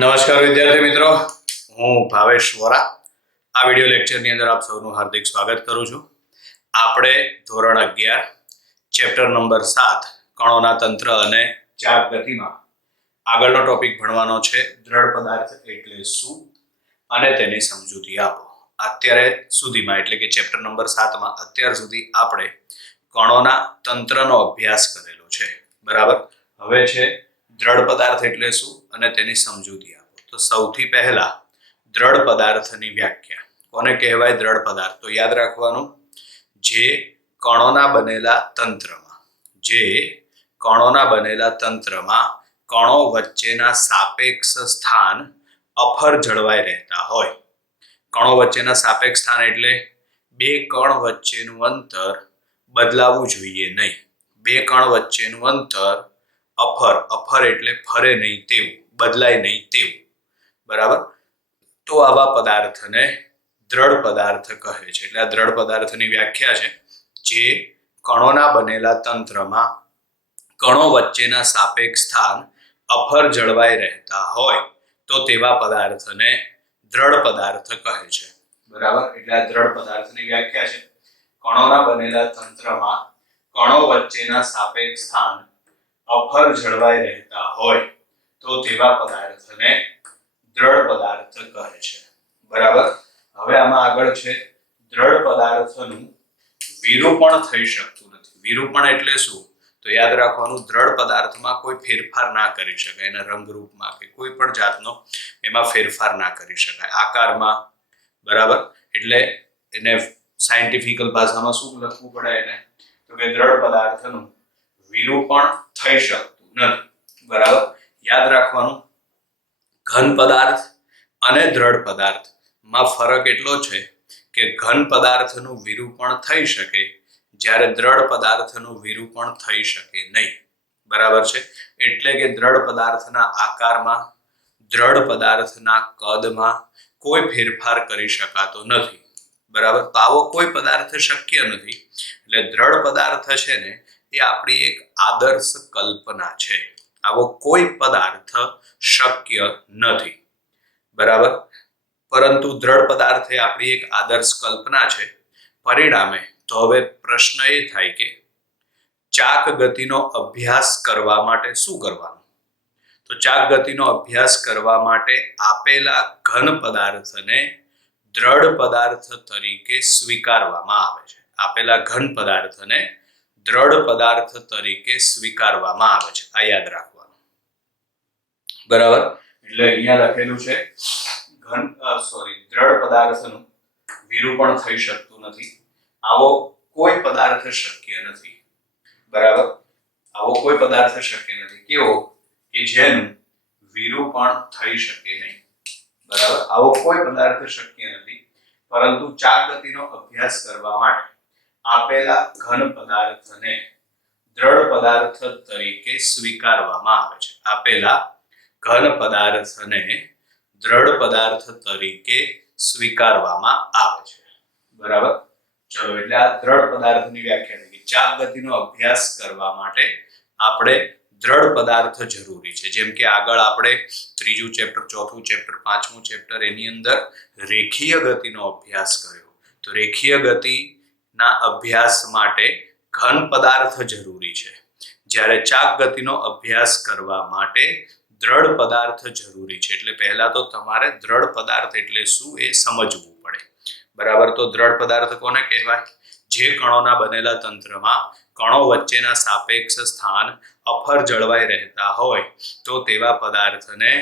નમસ્કાર વિદ્યાર્થી મિત્રો, હું ભાવેશ વોરા આ વિડિયો લેક્ચરની અંદર આપ સૌનું હાર્દિક સ્વાગત કરું છું. આપણે ધોરણ 11 ચેપ્ટર નંબર 7 કણોના તંત્ર અને ચાપ ગતિમાં આગળનો ટોપિક ભણવાનો છે. દ્રઢ પદાર્થ એટલે શું અને તેની સમજૂતી આપો. અત્યારે સુધીમાં એટલે કે ચેપ્ટર નંબર 7 માં અત્યાર સુધી આપણે કણોના તંત્રનો અભ્યાસ કરેલો છે, બરાબર. હવે છે દ્રઢ પદાર્થ એટલે શું અને તેની સમજૂતી આપો. તો સૌથી પહેલા દ્રઢ પદાર્થની વ્યાખ્યા. કોને કહેવાય દ્રઢ પદાર્થ? તો યાદ રાખવાનું, જે કણોના બનેલા તંત્રમાં કણો વચ્ચેના સાપેક્ષ સ્થાન અફર જળવાઈ રહેતા હોય. કણો વચ્ચેના સાપેક્ષ સ્થાન એટલે બે કણ વચ્ચેનું અંતર બદલાવું જોઈએ નહીં. બે કણ વચ્ચેનું અંતર અફર એટલે ફરે નહીં તેવું, બદલાય નહીં તેવું, બરાબર. તો આવા પદાર્થને દ્રઢ પદાર્થ કહે છે. એટલે આ દ્રઢ પદાર્થની વ્યાખ્યા છે. જે કણોના બનેલા તંત્રમાં કણો વચ્ચેના સાપેક્ષ સ્થાન અફર જળવાઈ રહેતા હોય તો તેવા પદાર્થને દ્રઢ પદાર્થ કહે છે, બરાબર. એટલે આ દ્રઢ પદાર્થની વ્યાખ્યા છે. કણોના બનેલા તંત્રમાં કણો વચ્ચેના સાપેક્ષ સ્થાન અફર જળવાઈ રહેતા હોય તો તેવા પદાર્થને દ્રઢ પદાર્થ કહે છે, બરાબર. હવે આમાં આગળ છે દ્રઢ પદાર્થનું વિરૂપણ થઈ શકતું નથી. વિરૂપણ એટલે શું? તો યાદ રાખવાનું, દ્રઢ પદાર્થમાં કોઈ ફેરફાર ના કરી શકાય. એના રંગરૂપમાં કે કોઈ પણ જાતનો એમાં ફેરફાર ના કરી શકાય. આકારમાં, બરાબર. એટલે એને સાયન્ટિફિકલ ભાષામાં શું લખવું પડે એને? તો કે દ્રઢ પદાર્થનું વિરૂપણ થઈ શકતું નથી, બરાબર. યાદ રાખવાનું, ઘન પદાર્થ અને દ્રઢ પદાર્થમાં ફરક એટલો છે કે ઘન પદાર્થનું વિરૂપણ થઈ શકે જ્યારે દ્રઢ પદાર્થનું વિરૂપણ થઈ શકે નહીં, બરાબર છે. એટલે કે દ્રઢ પદાર્થના આકારમાં, દ્રઢ પદાર્થના કદમાં કોઈ ફેરફાર કરી શકાતો નથી, બરાબર. તો આવો કોઈ પદાર્થ શક્ય નથી. એટલે દ્રઢ પદાર્થ છે ને એ આપણી એક આદર્શ કલ્પના છે. આવો કોઈ પદાર્થ શક્ય નથી, બરાબર. પરંતુ દ્રઢ પદાર્થ એ આપણી એક આદર્શ કલ્પના છે. પરિણામે તો હવે પ્રશ્ન એ થાય કે ચાક ગતિનો અભ્યાસ કરવા માટે શું કરવાનું? તો ચાક ગતિનો અભ્યાસ કરવા માટે આપેલા ઘન પદાર્થને દ્રઢ પદાર્થ તરીકે સ્વીકારવામાં આવે છે. આપેલા ઘન પદાર્થને દ્રઢ પદાર્થ તરીકે સ્વીકારવામાં આવે છે. આ યાદ રાખવાનું, બરાબર. એટલે અહીંયા લખેલું છે દ્રઢ પદાર્થનું વિરૂપણ થઈ શકતું નથી. આવો કોઈ પદાર્થ શક્ય નથી, બરાબર. આવો કોઈ પદાર્થ શક્ય નથી. કેવો? કે જેનું વિરૂપણ થઈ શકે નહીં, બરાબર. આવો કોઈ પદાર્થ શક્ય નથી. પરંતુ ચાક ગતિનો અભ્યાસ કરવા માટે આપેલા ઘન પદાર્થને દ્રઢ પદાર્થ તરીકે સ્વીકારવામાં આવે છે. આપેલા ઘન પદાર્થને દ્રઢ પદાર્થ તરીકે સ્વીકારવામાં આવે છે, બરાબર. ચલો, એટલે આ દ્રઢ પદાર્થની વ્યાખ્યા થઈ. ચાક ગતિનો અભ્યાસ કરવા માટે આપણે દ્રઢ પદાર્થ જરૂરી છે. જેમ કે આગળ આપણે ત્રીજું ચેપ્ટર, ચોથું ચેપ્ટર, પાંચમું ચેપ્ટર એની અંદર રેખીય ગતિનો અભ્યાસ કર્યો. તો રેખીય ગતિના અભ્યાસ માટે ઘન પદાર્થ જરૂરી છે, જ્યારે ચાક ગતિનો અભ્યાસ કરવા માટે દ્રઢ પદાર્થ જરૂરી છે. એટલે પહેલા તો તમારે દ્રઢ પદાર્થ એટલે શું એ સમજવું પડે, બરાબર. તો દ્રઢ પદાર્થ કોને કહેવાય? જે કણોના બનેલા તંત્રમાં કણો વચ્ચેના સાપેક્ષ સ્થાન અફર જળવાઈ રહેતા હોય તો તેવા પદાર્થને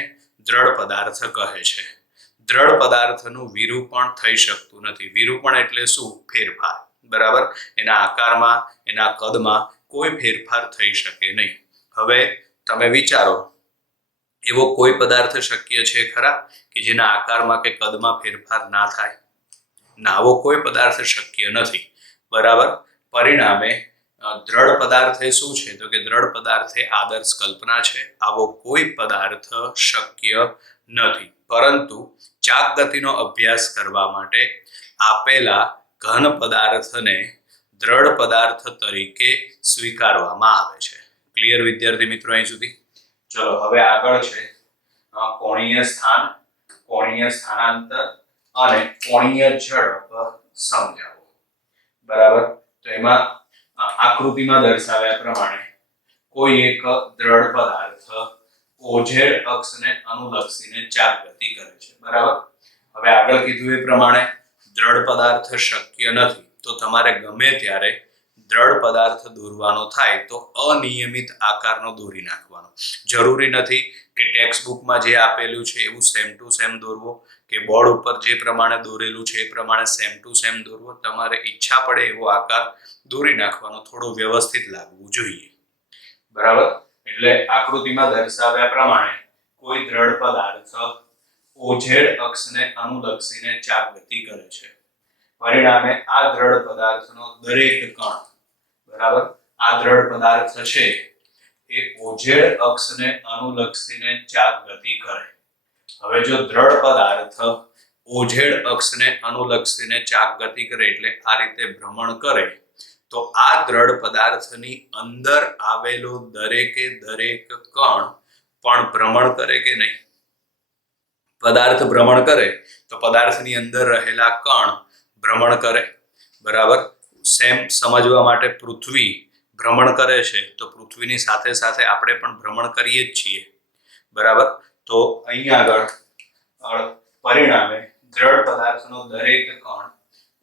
દ્રઢ પદાર્થ કહે છે. દ્રઢ પદાર્થનું વિરૂપણ થઈ શકતું નથી. વિરૂપણ એટલે શું? ફેરફાર, બરાબર. એના આકારમાં, એના કદમાં કોઈ ફેરફાર થઈ શકે નહીં. હવે તમે વિચારો, એવો કોઈ પદાર્થ શક્ય છે ખરા કે જેના આકારમાં કે કદમાં ફેરફાર ના થાય? ના, આવો કોઈ પદાર્થ શક્ય નથી, બરાબર. પરિણામે દ્રઢ પદાર્થ એ શું છે? તો કે દ્રઢ પદાર્થ એ આદર્શ કલ્પના છે. આવો કોઈ પદાર્થ શક્ય નથી. પરંતુ ચાક ગતિનો અભ્યાસ કરવા માટે આપેલા ઘન પદાર્થને દ્રઢ પદાર્થ તરીકે સ્વીકારવામાં આવે છે. ક્લિયર વિદ્યાર્થી મિત્રો અહીં સુધી? ચલો, હવે આગળ છે કોણીય કોણીય સ્થાન, કોણીય સ્થાનાંતર અને કોણીય ઝડપ સમજાવો. બરાબર. તો એમાં આકૃતિમાં દર્શાવ્યા પ્રમાણે કોઈ એક દ્રઢ પદાર્થ ઓઝેડ અક્ષને અનુલક્ષીને ચાપ ગતિ કરે છે. બરાબર. હવે આગળ કીધું એ પ્રમાણે દ્રઢ પદાર્થ શક્ય નથી, તો તમારે ગમે ત્યારે દ્રઢ પદાર્થ દોરવાનો થાય તો અનિયમિત આકારનો દોરી નાખવાનો. જરૂરી નથી કે ટેક્સ્ટ બુકમાં જે આપેલું છે એવું સેમ ટુ સેમ દોરવો કે બોર્ડ ઉપર જે પ્રમાણે દોરેલું છે એ પ્રમાણે સેમ ટુ સેમ દોરવો. તમારે ઈચ્છા પડે એવો આકાર દોરી નાખવાનો, થોડો વ્યવસ્થિત લાગવું જોઈએ. બરાબર. એટલે આકૃતિમાં દર્શાવ્યા પ્રમાણે કોઈ દ્રઢ પદાર્થ ઓઝેડ અક્ષને અનુલક્ષીને ચાપ ગતિ કરે છે. પરિણામે આ દ્રઢ પદાર્થનો દરેક કણ, બરાબર, આ દ્રઢ પદાર્થ છે એ ઓઝેડ અક્ષને અનુલક્ષીને ચાપ ગતિ કરે. હવે જો દ્રઢ પદાર્થ ઓઝેડ અક્ષને અનુલક્ષીને ચાપ ગતિ કરે એટલે આ રીતે ભ્રમણ કરે, તો આ દ્રઢ પદાર્થની અંદર આવેલો દરેકે દરેક કણ પણ ભ્રમણ કરે કે નહીં? પદાર્થ ભ્રમણ કરે તો પદાર્થની અંદર રહેલા કણ ભ્રમણ કરે. બરાબર. સેમ સમજવા માટે પૃથ્વી ભ્રમણ કરે છે તો પૃથ્વીની સાથે સાથે આપણે પણ ભ્રમણ કરીએ જ છીએ. બરાબર. તો અહીંયા આગળ પરિણામે દ્રઢ પદાર્થનો દરેક કણ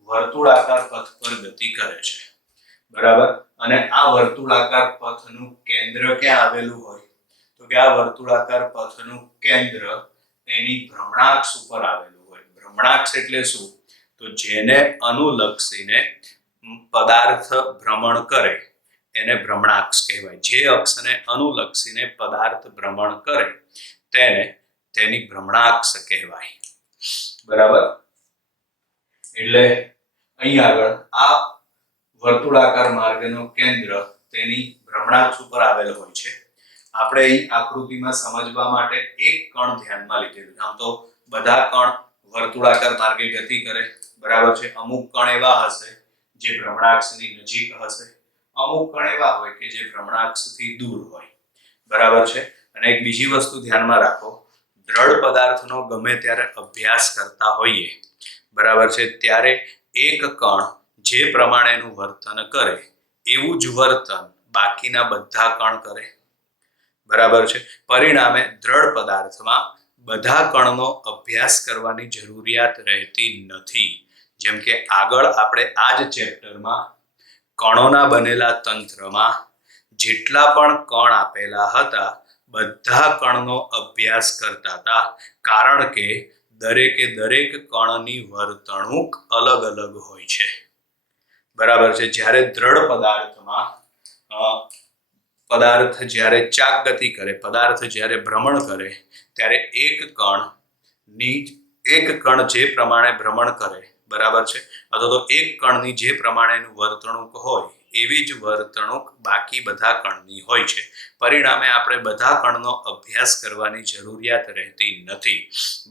વર્તુળાકાર પથ પર ગતિ કરે છે. બરાબર. અને આ વર્તુળાકાર પથનું કેન્દ્ર ક્યાં આવેલું હોય? તો કે આ વર્તુળાકાર પથનું કેન્દ્ર એની ભ્રમણાક્ષ ઉપર આવેલું હોય. ભ્રમણાક્ષ એટલે શું? તો જેને અનુલક્ષીને પદાર્થ ભ્રમણ કરે એને ભ્રમણાક્ષ કહેવાય. જે અક્ષને અનુલક્ષીને પદાર્થ ભ્રમણ કરે તેને તેની ભ્રમણાક્ષ કહેવાય. બરાબર. એટલે અહીં આગળ આ વર્તુળાકાર માર્ગનું કેન્દ્ર તેની ભ્રમણાક્ષ ઉપર આવેલ હોય છે. આપણે અહીં આકૃતિમાં સમજવા માટે એક કણ ધ્યાનમાં લીધેલું. આમ તો બધા કણ વર્તુળાકાર માર્ગે ગતિ કરે. બરાબર છે. અમુક કણ એવા હશે જે ભ્રમણાક્ષની નજીક હશે, અમુક કણ એવા હોય કે જે ભ્રમણાક્ષથી દૂર હોય. બરાબર છે. અને એક બીજી વસ્તુ ધ્યાનમાં રાખો, દ્રઢ પદાર્થનો ગમે ત્યારે અભ્યાસ કરતા હોઈએ, બરાબર છે, ત્યારે એક કણ જે પ્રમાણેનું વર્તન કરે એવું જ વર્તન બાકીના બધા કણ કરે. બરાબર છે. પરિણામે દ્રઢ પદાર્થમાં બધા કણનો અભ્યાસ કરવાની જરૂરિયાત રહેતી નથી. જેમ કે આગળ આપણે આ જ ચેપ્ટરમાં કણોના બનેલા તંત્રમાં જેટલા પણ કણ આપેલા હતા બધા કણનો અભ્યાસ કરતા હતા, કારણ કે દરેકે દરેક કણની વર્તણૂક અલગ અલગ હોય છે. બરાબર છે. જ્યારે દ્રઢ પદાર્થમાં પદાર્થ જ્યારે ચાક ગતિ કરે, પદાર્થ જ્યારે ભ્રમણ કરે ત્યારે એક કણ જે પ્રમાણે ભ્રમણ કરે, બરાબર છે, અથવા તો એક કણની જે પ્રમાણેનું વર્તણૂક હોય એવી જ વર્તણૂક બાકી બધા કણની હોય છે. પરિણામે આપણે બધા કણનો અભ્યાસ કરવાની જરૂરિયાત રહેતી નથી.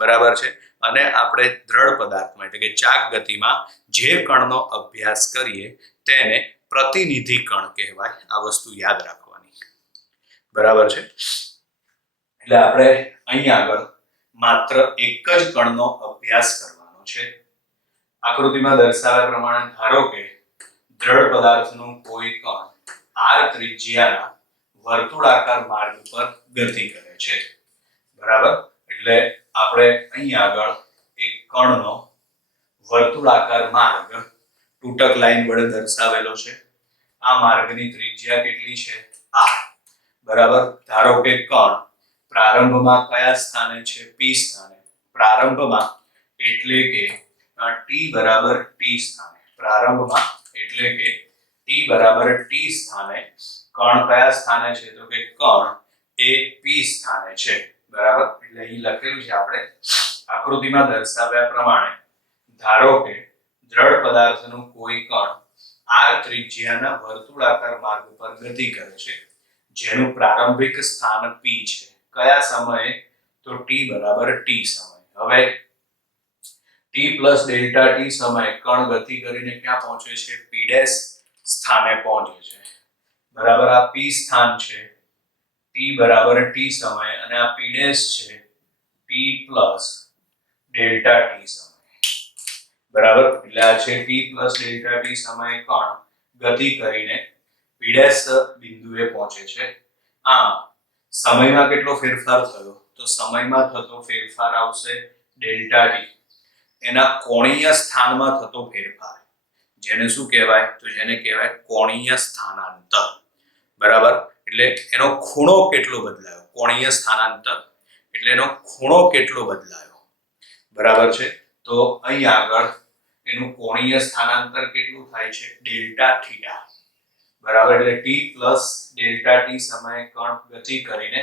બરાબર છે. અને આપણે દ્રઢ પદાર્થમાં એટલે કે ચાક ગતિમાં જે કણનો અભ્યાસ કરીએ તેને પ્રતિનિધિ કણ કહેવાય. આ વસ્તુ યાદ રાખવાની. બરાબર છે. એટલે આપણે અહીં આગળ માત્ર એક જ કણનો અભ્યાસ કરવાનો છે. આકૃતિમાં દર્શાવ્યા પ્રમાણે ધારો કે દ્રઢ પદાર્થનું કોઈ કણ r ત્રિજ્યાના વર્તુળાકાર માર્ગ પર ગતિ કરે છે. બરાબર. એટલે આપણે અહીં આગળ એક કણનો વર્તુળાકાર માર્ગ તૂટક લાઈન વડે દર્શાવેલો છે. આ માર્ગની ત્રિજ્યા કેટલી છે? r. બરાબર. ધારો કે કણ પ્રારંભમાં કયા સ્થાને છે? p સ્થાને. પ્રારંભમાં એટલે કે t બરાબર t સ્થાને. પ્રારંભમાં એટલે કે t બરાબર t સ્થાને કણ કયા સ્થાને છે? તો કે કણ એ p સ્થાને છે. બરાબર. એટલે અહીં લખેલું છે આપણે આકૃતિમાં દર્શાવ્યા પ્રમાણે ધારો કે દ્રઢ પદાર્થનું કોઈ કણ r ત્રિજ્યાના વર્તુળાકાર માર્ગ પર ગતિ કરે છે જેનું પ્રારંભિક સ્થાન p છે. કયા સમયે? તો t બરાબર t સમય. હવે t પ્લસ ડેલ્ટા t સમયે કણ ગતિ કરીને ક્યાં પહોંચે છે? p ડેશ સ્થાને પહોંચે છે. બરાબર. આ p સ્થાન છે t બરાબર t સમય અને આ p ડેશ છે t t plus delta T સમય બરાબર એટલે આ છે t પ્લસ ડેલ્ટા ટી સમયે કણ ગતિ કરીને p' બિંદુએ પહોંચે છે આમ સમયમાં કેટલો ફેરફાર થયો તો સમયમાં થતો ફેરફાર આવશે ડેલ્ટા ટી એના કોણીય સ્થાનમાં થતો ફેરફાર જેને શું કહેવાય તો જેને કહેવાય કોણીય સ્થાનાંતર બરાબર એટલે એનો ખૂણો કેટલો બદલાયો કોણીય સ્થાનાંતર એટલે એનો ખૂણો કેટલો બદલાયો બરાબર છે તો અહીં આગળ એનું કોણીય સ્થાનાંતર કેટલું થાય છે ડેલ્ટા થીટા બરાબર એટલે t પ્લસ ડેલ્ટા ટી સમયે કણ ગતિ કરીને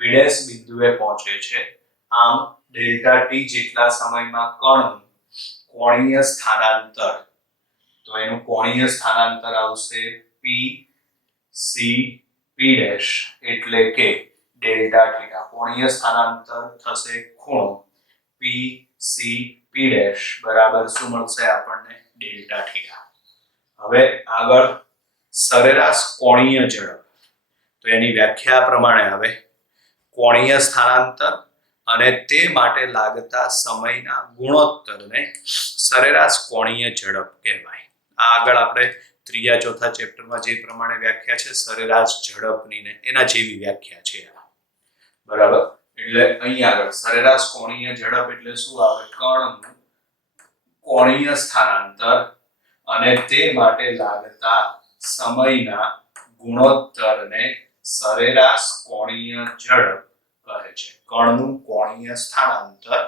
p' બિંદુએ પહોંચે છે આમ ડેલ્ટા ટી જેટલા સમયમાં કણનું કોણીય સ્થાનાંતર તો એનું કોણીય સ્થાનાંતર આવશે p c p' એટલે કે ડેલ્ટા થીટા કોણીય સ્થાનાંતર થશે ખૂણો p c p' બરાબર શું મળશે આપણને ડેલ્ટા થીટા હવે આગળ સરેરાશ કોણીય ઝડપ તો એની વ્યાખ્યા પ્રમાણે હવે કોણીય સ્થાનાંતર અને તે માટે લાગતા સમયના ગુણોત્તરને સરેરાશ કોણીય ઝડપ કહેવાય આ આગળ આપણે ત્રીજા ચોથા ચેપ્ટરમાં જે પ્રમાણે વ્યાખ્યા છે સરેરાશ ઝડપની ને એના જેવી વ્યાખ્યા છે બરાબર એટલે અહીં આગળ સરેરાશ કોણીય ઝડપ એટલે શું આવે કણનું કોણીય સ્થાનાંતર અને તે માટે લાગતા સમયના ગુણોત્તરને સરેરાશ કોણીય ઝડપ કહે છે કણનું કોણીય સ્થાનાંતર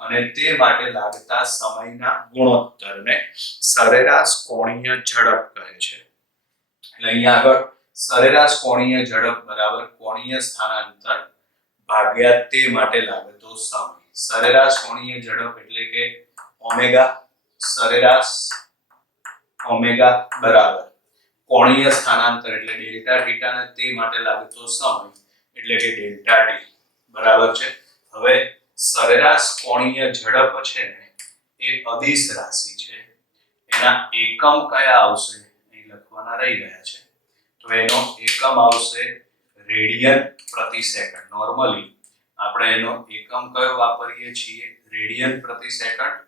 અને તે માટે લાગતા સમયના ગુણોત્તરને સરેરાશ કોણીય ઝડપ કહે છે એટલે અહીંયા આગળ સરેરાશ કોણીય ઝડપ બરાબર કોણીય સ્થાનાંતર ભાગ્યા તે માટે લાગતો સમય સરેરાશ કોણીય ઝડપ એટલે કે ઓમેગા સરેરાશ ઓમેગા બરાબર કોણીય સ્થાનાંતર એટલે ડેલ્ટા થીટા ને તે માટે લાગતો સમય એટલે કે ડેલ્ટા ટી બરાબર છે હવે સરેરાશ કોણીય ઝડપ છે ને એ અદિશ રાશિ છે એના એકમ કયા આવશે અહીં લખવાના રહી ગયા છે તો એનો એકમ આવશે રેડિયન પ્રતિ સેકન્ડ નોર્મલી આપણે એનો એકમ કયો વાપરીએ છીએ રેડિયન પ્રતિ સેકન્ડ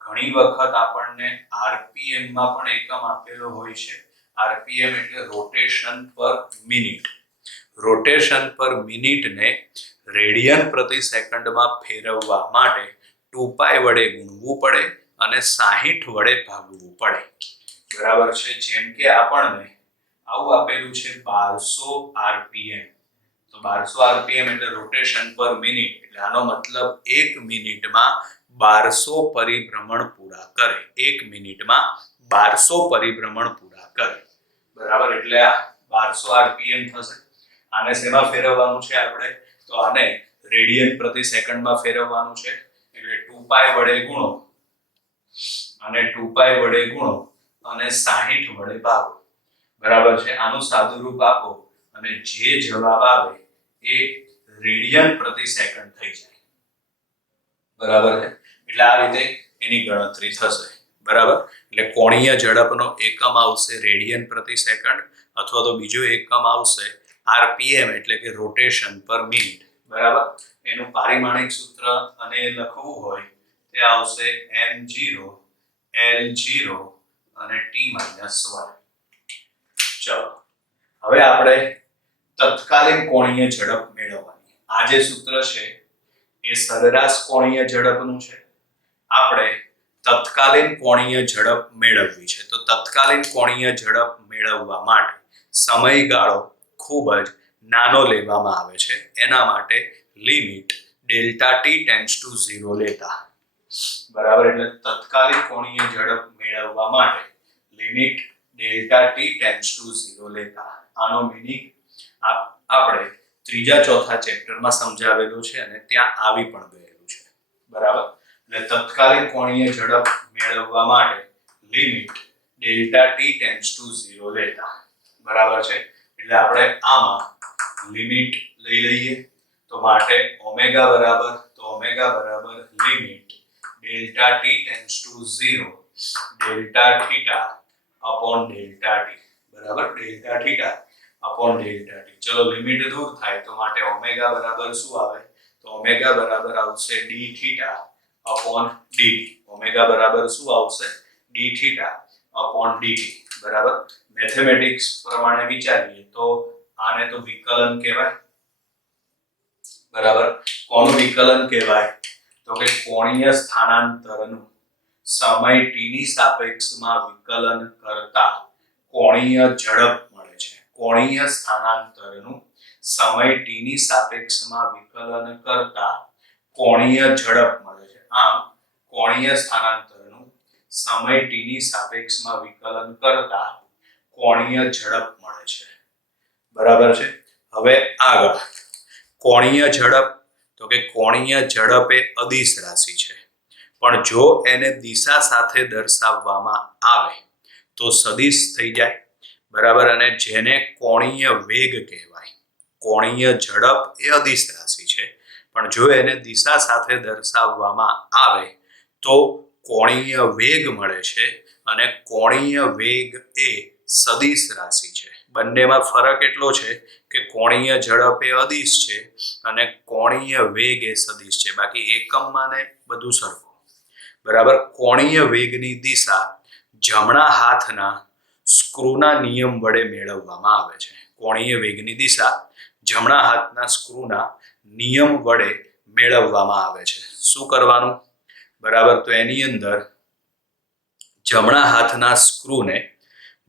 ઘણી વખત આપણને આરપીએમ માં પણ એકમ આપેલો હોય છે આરપીએમ એટલે રોટેશન પર મિનિટ રોટેશન પર મિનિટને રેડિયન પ્રતિ સેકન્ડમાં ફેરવવા માટે 2π વડે ગુણવું પડે અને 60 વડે ભાગવું પડે બરાબર છે જેમ કે આપણને આવું આપેલું છે 1200 આરપીએમ તો 1200 આરપીએમ એટલે રોટેશન પર મિનિટ એટલે આનો મતલબ 1 મિનિટમાં 1200 પરિભ્રમણ પૂરા કરે 1 મિનિટમાં 1200 પરિભ્રમણ પૂરા કરે બરાબર એટલે આ 1200 આરપીએમ થશે આને શેમાં ફેરવવાનું છે આપણે તો આને રેડિયન પ્રતિ સેકન્ડમાં ફેરવવાનું છે એટલે 2π વડે ગુણો અને 2π વડે ગુણો અને 60 વડે ભાગો બરાબર છે આનું સાદુરૂપ આપો અને જે જવાબ આવે એ રેડિયન પ્રતિ સેકન્ડ થઈ જાય બરાબર છે એટલે આ રીતે એની ગણતરી થશે બરાબર એટલે કોણીય ઝડપનો એકમ આવશે રેડિયન પ્રતિ સેકન્ડ અથવા તો બીજો એકમ આવશે આરપીએમ એટલે કે રોટેશન પર મિનિટ બરાબર એનું પારિમાણિક સૂત્ર અને લખવું હોય તે આવશે m0 l0 અને t-1 ચલો હવે આપણે તત્કાલીન કોણીય ઝડપ મેળવવાની આ જે સૂત્ર છે એ સરેરાશ કોણીય ઝડપનું છે આપણે તત્કાલીન કોણીય ઝડપ મેળવવી છે તો તત્કાલીન કોણીય ઝડપ મેળવવા માટે સમયગાળો ખૂબ જ નાનો લેવામાં આવે છે એના માટે limit delta T tends to 0 લેતા બરાબર એટલે તત્કાલીન કોણીય ઝડપ મેળવવા માટે limit delta T tends to 0 લેતા આનો મીનિંગ આપણે ત્રીજા ચોથા ચેપ્ટરમાં સમજાવેલું છે અને ત્યાં આવી પણ ગયેલું છે બરાબર એટલે તત્કાલીન કોણીય ઝડપ મેળવવા માટે limit delta T tends to 0 લેતા બરાબર છે એટલે આપણે આમાં લિમિટ લઈ લઈએ તો માટે ઓમેગા બરાબર limit delta T tends to 0 delta theta upon delta T બરાબર delta theta upon delta T ચલો લિમિટ દૂર થાય તો માટે ઓમેગા બરાબર શું આવે તો ઓમેગા બરાબર આવશે D theta upon DT. Omega બરાબર શું આવશે? D theta upon DT. બરાબર. મેથેમેટિક્સ પ્રમાણે વિચારીએ તો આને તો વિકલન કહેવાય. બરાબર. કોનું વિકલન કહેવાય? તો કે કોણીય સ્થાનાંતરનું સમય t ની સાપેક્ષમાં વિકલન કરતા કોણીય ઝડપ મળે છે. કોણીય સ્થાનાંતરનું સમય t ની સાપેક્ષમાં વિકલન કરતા કોણીય ઝડપ મળે છે. આમ કોણીય સ્થાનાંતરનું સમય t ની સાપેક્ષમાં વિકલન કરતા કોણીય ઝડપ મળે છે. બરાબર છે. હવે આગળ કોણીય ઝડપ, તો કે કોણીય ઝડપ એ અદિશ રાશિ છે, પણ જો એને દિશા સાથે દર્શાવવામાં આવે તો સદિશ થઈ જાય. બરાબર. અને જેને કોણીય વેગ કહેવાય. કોણીય ઝડપ એ અદિશ રાશિ છે, પણ જો એને દિશા સાથે દર્શાવવામાં આવે તો કોણીય વેગ મળે છે, અને કોણીય વેગ એ સદિશ રાશિ છે. બંનેમાં ફરક એટલો છે કે કોણીય ઝડપ એ અદિશ છે અને કોણીય વેગ એ સદિશ છે. બાકી એકમમાં ને બધું સરખું. બરાબર. કોણીય વેગની દિશા જમણા હાથના સ્ક્રૂના નિયમ વડે મેળવવામાં આવે છે. કોણીય વેગની દિશા જમણા હાથના સ્ક્રૂના નિયમ વડે મેળવવામાં આવે છે. શું કરવાનું? બરાબર. તો એની અંદર જમણા હાથના સ્ક્રૂને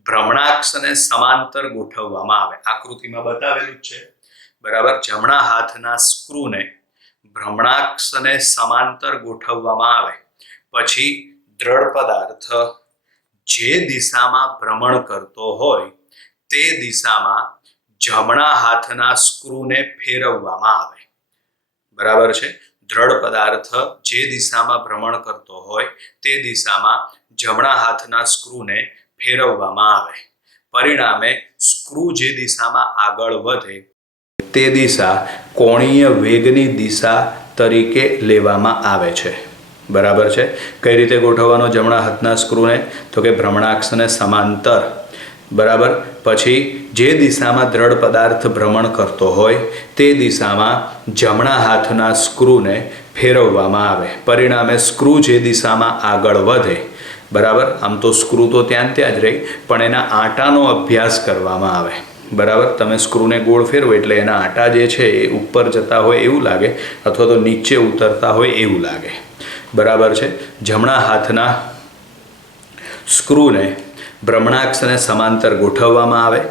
ભ્રમણાક્ષને સમાંતર ગોઠવવામાં આવે. આકૃતિમાં બતાવેલું જ છે. બરાબર. જમણા હાથના સ્ક્રૂને ભ્રમણાક્ષને સમાંતર ગોઠવવામાં આવે. પછી દ્રઢ પદાર્થ જે દિશામાં ભ્રમણ કરતો હોય તે દિશામાં જમણા હાથના સ્ક્રૂને ફેરવવામાં આવે. બરાબર છે. દ્રઢ પદાર્થ જે દિશામાં ભ્રમણ કરતો હોય તે દિશામાં જમણા હાથના સ્ક્રૂને ફેરવવામાં આવે. પરિણામે સ્ક્રૂ જે દિશામાં આગળ વધે તે દિશા કોણીય વેગની દિશા તરીકે લેવામાં આવે છે. બરાબર છે. કઈ રીતે ગોઠવવાનો જમણા હાથના સ્ક્રૂને? તો કે ભ્રમણાક્ષને સમાંતર. બરાબર. પછી જે દિશામાં દ્રઢ પદાર્થ ભ્રમણ કરતો હોય તે દિશામાં જમણા હાથના સ્ક્રૂને ફેરવવામાં આવે. પરિણામે સ્ક્રૂ જે દિશામાં આગળ વધે. બરાબર. આમ તો સ્ક્રૂ તો ત્યાં જ રહી, પણ એના આંટાનો અભ્યાસ કરવામાં આવે. બરાબર. તમે સ્ક્રૂને ગોળ ફેરવો એટલે એના આંટા જે છે એ ઉપર જતા હોય એવું લાગે, અથવા તો નીચે ઉતરતા હોય એવું લાગે. બરાબર છે. જમણા હાથના સ્ક્રૂને ભ્રમણાક્ષને સમાંતર ગોઠવવામાં આવે.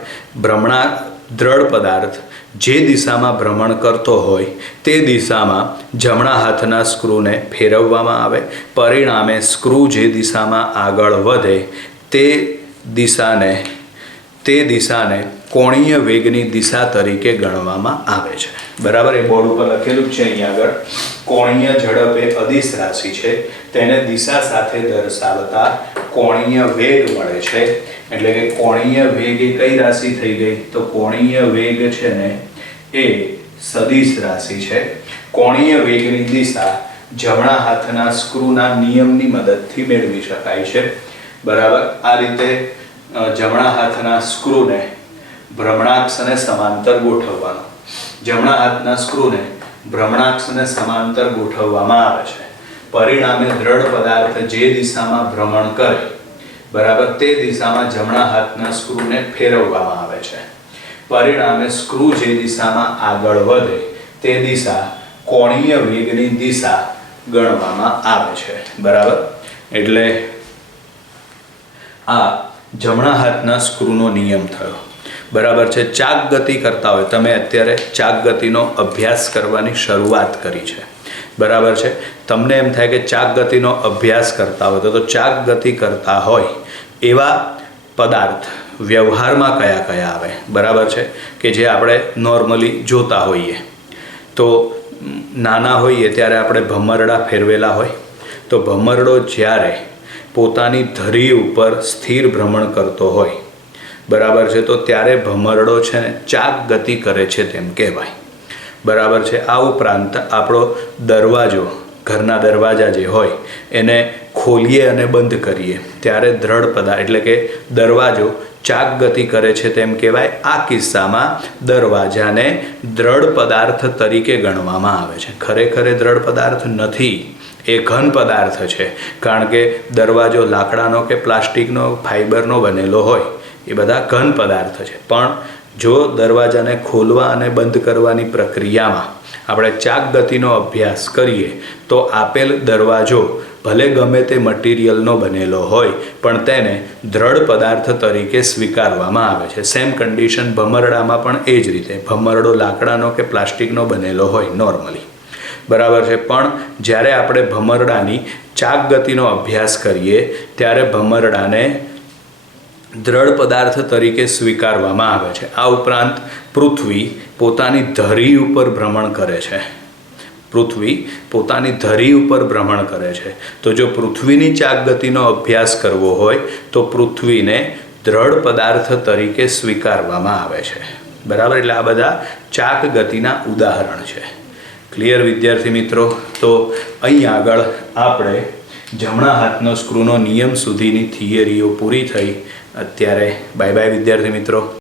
દ્રઢ પદાર્થ જે દિશામાં ભ્રમણ કરતો હોય તે દિશામાં જમણા હાથના સ્ક્રૂને ફેરવવામાં આવે. પરિણામે સ્ક્રૂ જે દિશામાં આગળ વધે તે દિશાને કોણીય વેગની દિશા તરીકે ગણવામાં આવે છે. બરાબર. એ બોર્ડ ઉપર લખેલું જ છે અહીંયા આગળ. કોણીય ઝડપ એ અદિશ રાશિ છે, તેને દિશા સાથે દર્શાવતા કોણીય વેગ મળે છે. એટલે કે કોણીય વેગ એ કઈ રાશિ થઈ ગઈ? તો કોણીય વેગ છે ને એ સદિશ રાશિ છે. કોણીય વેગની દિશા જમણા હાથના સ્ક્રૂના નિયમની મદદથી મેળવી શકાય છે. બરાબર. આ રીતે જમણા હાથના સ્ક્રૂને ભ્રમણાક્ષને સમાંતર ગોઠવવાનો. જમણા હાથના સ્ક્રૂને ભ્રમણાક્ષને સમાંતર ગોઠવવામાં આવે છે. પરિણામે દ્રઢ પદાર્થ જે દિશામાં ભ્રમણ કરે, બરાબર, તે દિશામાં જમણા હાથના સ્ક્રૂને ફેરવવામાં આવે છે. પરિણામે સ્ક્રૂ જે દિશામાં આગળ વધે તે દિશા કોણીય વેગની દિશા ગણવામાં આવે છે. બરાબર. એટલે આ જમણા હાથના સ્ક્રૂનો નિયમ થયો. બરાબર છે. ચાક ગતિ કરતા હોય, તમે અત્યારે ચાક ગતિનો અભ્યાસ કરવાની શરૂઆત કરી છે. બરાબર છે. તમને એમ થાય કે ચાક ગતિનો અભ્યાસ કરતા હોય તો ચાક ગતિ કરતા હોય એવા પદાર્થ વ્યવહારમાં કયા કયા આવે? બરાબર છે. કે જે આપણે નોર્મલી જોતા હોઈએ. તો નાના હોઈએ ત્યારે આપણે ભમરડા ફેરવેલા હોય, તો ભમરડો જ્યારે પોતાની ધરી ઉપર સ્થિર ભ્રમણ કરતો હોય, બરાબર છે, તો ત્યારે ભમરડો છે ને ચાક ગતિ કરે છે તેમ કહેવાય. બરાબર છે. આ ઉપરાંત આપણો દરવાજો, ઘરના દરવાજા જે હોય એને ખોલીએ અને બંધ કરીએ ત્યારે દ્રઢ પદાર્થ એટલે કે દરવાજો ચાક ગતિ કરે છે તેમ કહેવાય. આ કિસ્સામાં દરવાજાને દ્રઢ પદાર્થ તરીકે ગણવામાં આવે છે. ખરેખર એ દ્રઢ પદાર્થ નથી, એ ઘન પદાર્થ છે. કારણ કે દરવાજો લાકડાનો કે પ્લાસ્ટિકનો ફાઈબરનો બનેલો હોય, એ બધા ઘન પદાર્થ છે. પણ જો દરવાજાને ખોલવા અને બંધ કરવાની પ્રક્રિયામાં આપણે ચાક ગતિનો અભ્યાસ કરીએ તો આપેલ દરવાજો ભલે ગમે તે મટીરિયલનો બનેલો હોય પણ તેને દ્રઢ પદાર્થ તરીકે સ્વીકારવામાં આવે છે. સેમ કન્ડિશન ભમરડામાં પણ એ જ રીતે. ભમરડો લાકડાનો કે પ્લાસ્ટિકનો બનેલો હોય નોર્મલી, બરાબર છે. પણ જ્યારે આપણે ભમરડાની ચાક ગતિનો અભ્યાસ કરીએ ત્યારે ભમરડાને દ્રઢ પદાર્થ તરીકે સ્વીકારવામાં આવે છે. આ ઉપરાંત પૃથ્વી પોતાની ધરી ઉપર ભ્રમણ કરે છે. પૃથ્વી પોતાની ધરી ઉપર ભ્રમણ કરે છે. તો જો પૃથ્વીની ચાક ગતિનો અભ્યાસ કરવો હોય તો પૃથ્વીને દ્રઢ પદાર્થ તરીકે સ્વીકારવામાં આવે છે, બરાબર. એટલે આ બધા ચાક ગતિના ઉદાહરણ છે. ક્લિયર વિદ્યાર્થી મિત્રો? તો અહીં આગળ આપણે જમણા હાથનો સ્ક્રૂનો નિયમ સુધીની થિયરીઓ પૂરી થઈ. અત્યારે બાય બાય વિદ્યાર્થી મિત્રો.